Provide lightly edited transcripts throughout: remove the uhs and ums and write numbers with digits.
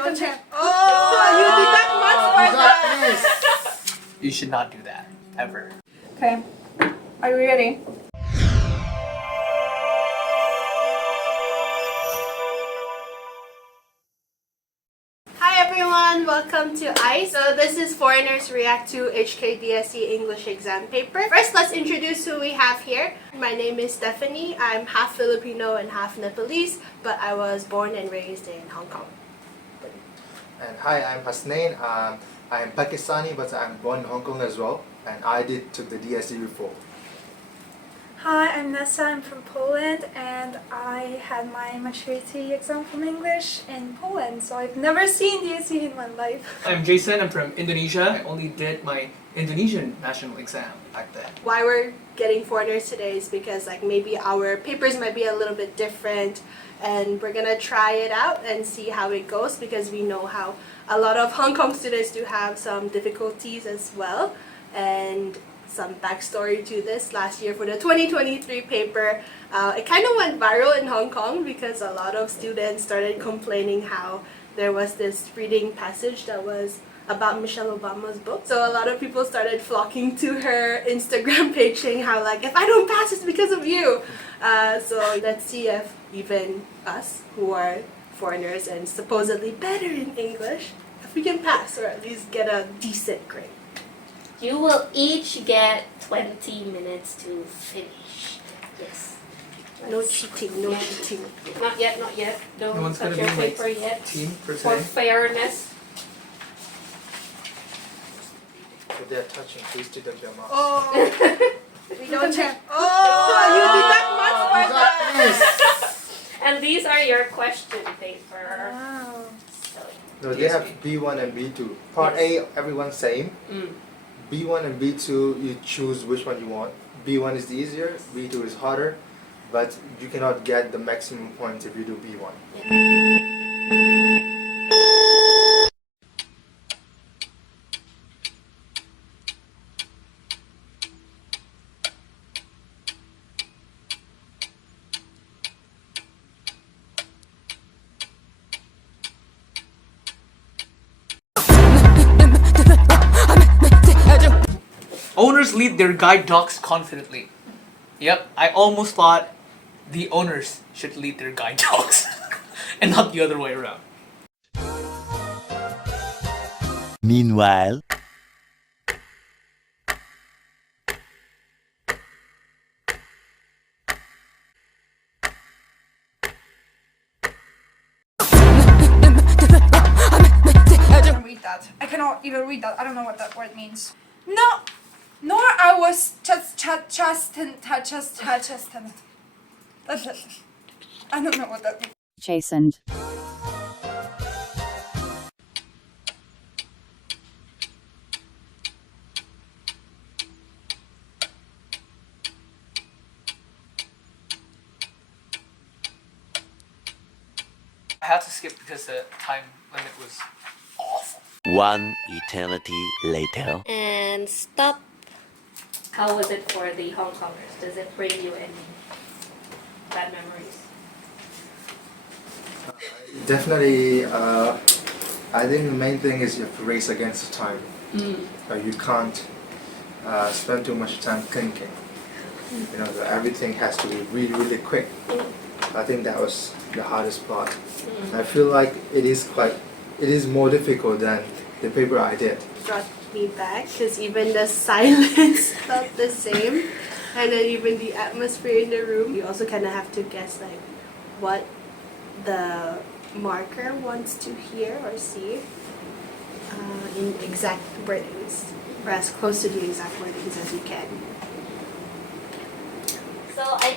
Don't check. Oh, you did that much for that. You should not do that, ever. Okay. Are you ready? Hi everyone, welcome to ICE. So this is Foreigners React to HK DSE English exam paper. First, let's introduce who we have here. My name is Stephanie. I'm half Filipino and half Nepalese, but I was born and raised in Hong Kong. And hi, I'm Hasnain. I'm Pakistani, but I'm born in Hong Kong as well, and I took the DSE before. Hi, I'm Nessa. I'm from Poland, and I had my maturity exam from English in Poland, so I've never seen DSE in my life. I'm Jason. I'm from Indonesia. I only did my Indonesian national exam back then. Why we're getting foreigners today is because maybe our papers might be a little bit different, and we're gonna try it out and see how it goes, because we know how a lot of Hong Kong students do have some difficulties as well. And some backstory to this: last year for the 2023 paper, it kind of went viral in Hong Kong because a lot of students started complaining how there was this reading passage that was about Michelle Obama's book. So a lot of people started flocking to her Instagram page saying how if I don't pass, it's because of you. So let's see if even us, who are foreigners and supposedly better in English, if we can pass or at least get a decent grade. You will each get 20 minutes to finish. Yes. No cheating, no cheating. Not yet, not yet. No Don't one's touch gonna your be my paper yet. team per For se. fairness. If they're touching, please take them their marks. Oh, we don't check. Oh, you did that much for that. And these are your question paper. Wow. So, No, they have B1 and B2. Part A, everyone's same. B1 and B2, you choose which one you want. B1 is the easier, B2 is harder, but you cannot get the maximum points if you do B1. Owners lead their guide dogs confidently. Yep, I almost thought the owners should lead their guide dogs and not the other way around. Meanwhile, Read that. I cannot even read that. I don't know what that word means. No, nor I was just I don't know what that means. Chastened. I had to skip because the time limit was awful. one eternity later. and stop. How was it for the Hong Kongers? Does it bring you any bad memories? Definitely, I think the main thing is you have to race against the time. You can't spend too much time thinking. You know, everything has to be really, really quick. I think that was the hardest part. I feel like it is more difficult than the paper I did. Brought me back because even the silence felt the same, and then even the atmosphere in the room. You also kind of have to guess what the marker wants to hear or see in exact wordings, or as close to the exact wordings as you can. So I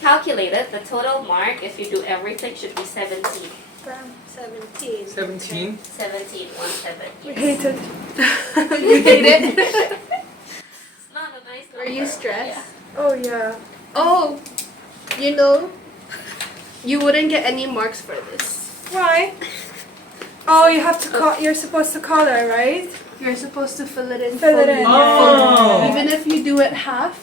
calculated the total mark if you do everything should be 17. 17. 17? 17, 1 7. I hate it. You hate it? It's not a nice number. Are you stressed? Yeah. Oh yeah. Oh, you know, you wouldn't get any marks for this. Why? Oh, you have to you're supposed to color, right? You're supposed to fill it in Fill it fully. in. Oh. Even if you do it half,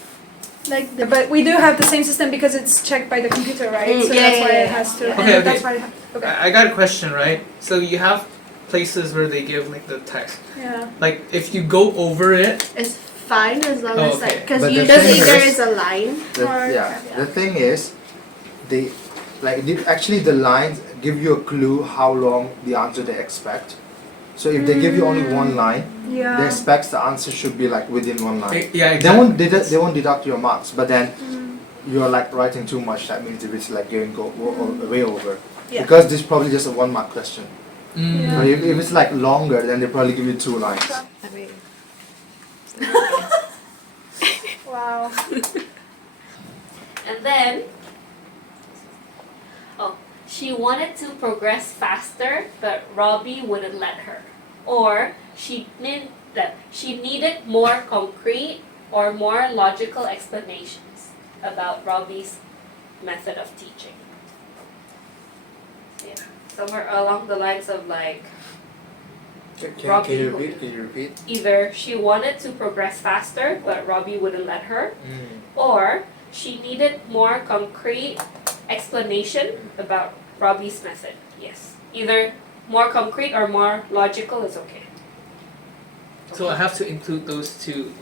But we do have the same system because it's checked by the computer, right? So Yeah, that's yeah, why it yeah. has to. Yeah. Okay, and That's okay. why. Okay. I got a question, right? So you have places where they give like the text. Yeah. Like if you go over it, It's fine as long Oh, as okay. like because But the usually thing there is- is a line. Yeah. The thing is, actually the lines give you a clue how long the answer they expect. So if they give you only one line, they Yeah. expect the answer should be like within one line. yeah, They won't exactly. they won't deduct your marks, but then you're like writing too much. That means if it's like way over. Yeah. Because this is probably just a 1 mark question. Mm. Yeah. But if it's like longer, then they probably give you 2 lines. Wow. And then, she wanted to progress faster, but Robbie wouldn't let her. Or she needed more concrete or more logical explanations about Robbie's method of teaching. Yeah, somewhere along the lines of like, Can you repeat? Can you repeat? either she wanted to progress faster, but Robbie wouldn't let her, or she needed more concrete explanation about Robbie's method. Yes. Either more concrete or more logical is okay. So I have to include those two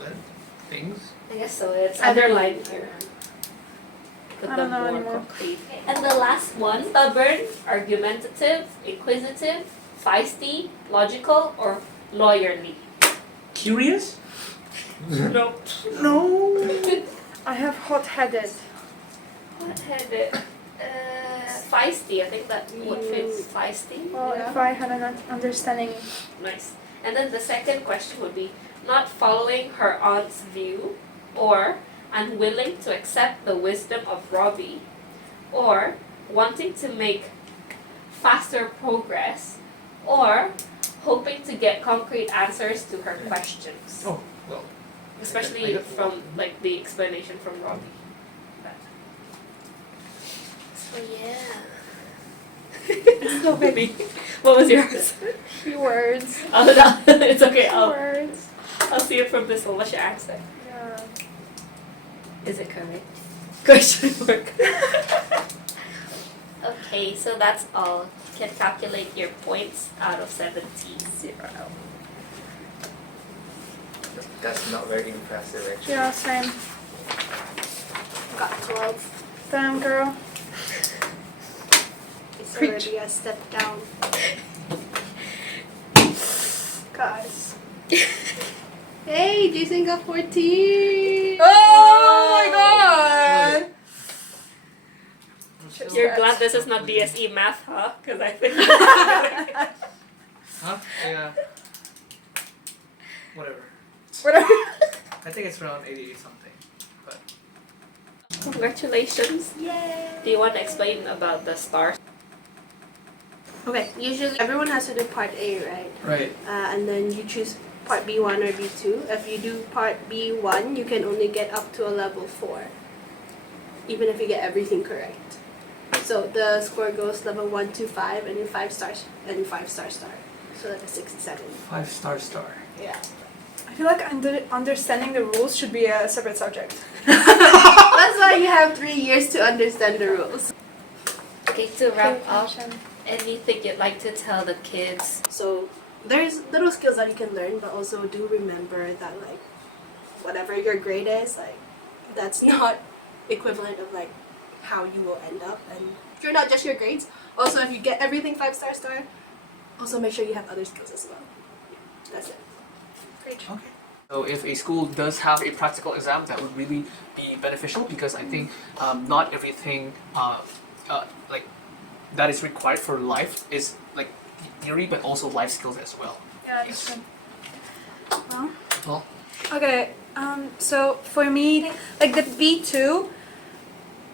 things. I guess so. It's underlined here. With I the don't know more anymore. concrete. And the last one, stubborn, argumentative, inquisitive, feisty, logical, or lawyerly. Curious? No. No. I have hot-headed. Hot-headed. Feisty. I think that would fit. Feisty. Well, if I had an understanding. Nice. And then the second question would be not following her aunt's view, or unwilling to accept the wisdom of Robbie, or wanting to make faster progress, or hoping to get concrete answers to her questions. Oh, well. Especially from like the explanation from Robbie. So yeah. So many What was yours? keywords. Oh no, it's okay. Keywords. I'll see it from this one. What's your answer? Yeah. Is it correct? Question mark. Okay, so that's all. You can calculate your points out of 70. That's not very impressive actually. Yeah, same. Got 12. Damn, girl. It's Preach. already a step down. Guys. Hey, Jason got 14. Oh my god! You're glad this is not DSE math, huh? Because I think. Huh? Yeah. Whatever. Whatever. I think it's around 88 something. But Congratulations. Yay. Do you want to explain about the stars? Okay, usually everyone has to do part A, right? right. And then you choose part B1 or B2. If you do part B1, you can only get up to a level 4, even if you get everything correct. So the score goes level 1 to 5, and then 5 stars, and 5 star. So like a 6 to 7. 5 star. Yeah. I feel like understanding the rules should be a separate subject. That's why you have 3 years to understand the rules. Okay, to wrap Pay up, attention. anything you'd like to tell the kids? So there's little skills that you can learn, but also do remember that like whatever your grade is, like that's not equivalent of like how you will end up. And you're not just your grades. Also, if you get everything 5 star, also make sure you have other skills as well. That's it. Preach. Okay. So if a school does have a practical exam, that would really be beneficial because I think not everything like that is required for life is like theory, but also life skills as well. Yeah, that's good. Well, Well, okay, so for me, like the B2,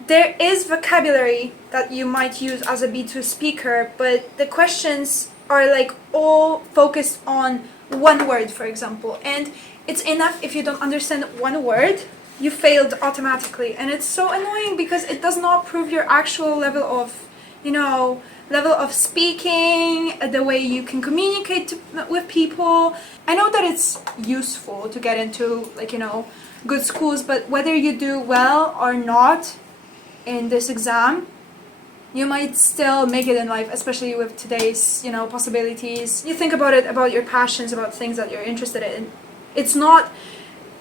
there is vocabulary that you might use as a B2 speaker, but the questions are like all focused on one word, for example, and it's enough if you don't understand one word, you failed automatically, and it's so annoying because it does not prove your actual level of, level of speaking, the way you can communicate with people. I know that it's useful to get into, like, you know, good schools, but whether you do well or not in this exam, you might still make it in life, especially with today's, you know, possibilities. You think about it, about your passions, about things that you're interested in. It's not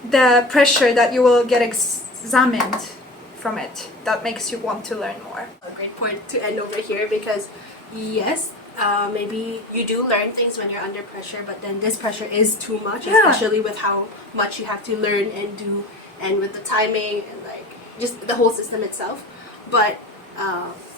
the pressure that you will get examined from it that makes you want to learn more. A great point to end over here, because yes, maybe you do learn things when you're under pressure, but then this pressure is too much, Yeah. especially with how much you have to learn and do, and with the timing and like just the whole system itself. But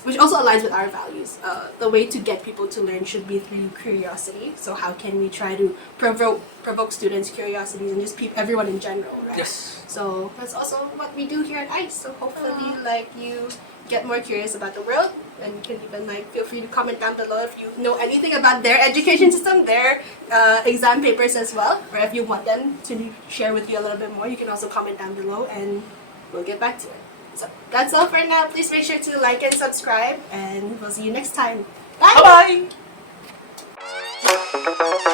which also aligns with our values. The way to get people to learn should be through curiosity. So how can we try to provoke students' curiosities and just everyone in general, right? Yes. So that's also what we do here at ICE. So hopefully, like, you get more curious about the world, and you can even like feel free to comment down below if you know anything about their education system, their exam papers as well, or if you want them to share with you a little bit more. You can also comment down below, and we'll get back to it. So that's all for now. Please make sure to like and subscribe, and we'll see you next time. Bye. Bye.